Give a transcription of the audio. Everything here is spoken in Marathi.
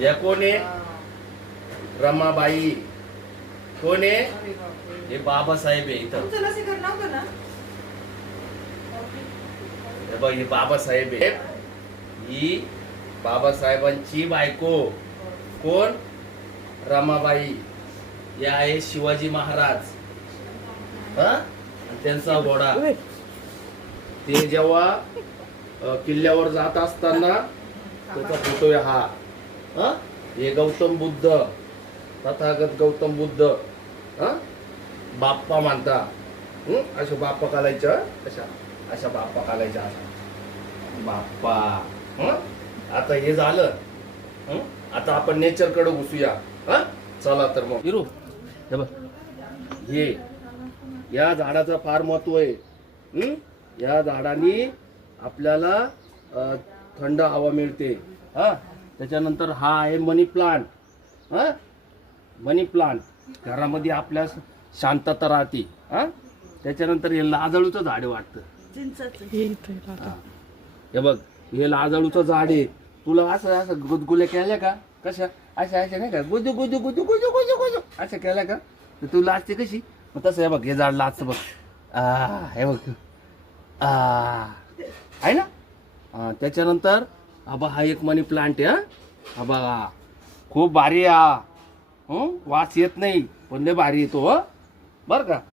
या कोण आहे? रमाबाई. कोण आहे? हे बाबासाहेब आहे इथं. हे बघ, हे बाबासाहेब आहे. ही बाबासाहेबांची बायको. कोण? रमाबाई. या आहे शिवाजी महाराज. त्यांचा घोडा. ते जेव्हा किल्ल्यावर जात असताना त्याचा फोटो आहे हा. हे गौतम बुद्ध, तथागत गौतम बुद्ध. बाप्पा मानता. अशा बाप्पा घालायच्या, अशा बाप्पा घालायच्या, अशा बाप्पा. आता हे झालं. आता आपण नेचर कडे घुसूया. चला तर मग हिरो, हे बघ, हे या झाडाचं फार महत्व आहे. या झाडाने आपल्याला थंड हवा मिळते. त्याच्यानंतर हा आहे मनी प्लांट. मनी प्लांट घरामध्ये आपल्या शांतता राहते. त्याच्यानंतर हे लाजाळूचं झाड वाटतं. हे बघ, हे लाजाळूचं झाड आहे. तुला असं गुदगुल्या केल्या का? कशा अशा नाही का? गुजू गुजू गुजू गुजू गुजू गुजू अशा केल्या का? तर तू लाजते कशी? मग तसं हे बघ, हे झाड लाजतं बघ. हे बघ, आहे ना. त्याच्यानंतर हा एक मनी प्लांट आहे. हा बघा, खूप भारी आहे. वास येत नाही पण लय भारी येतो. बरं का?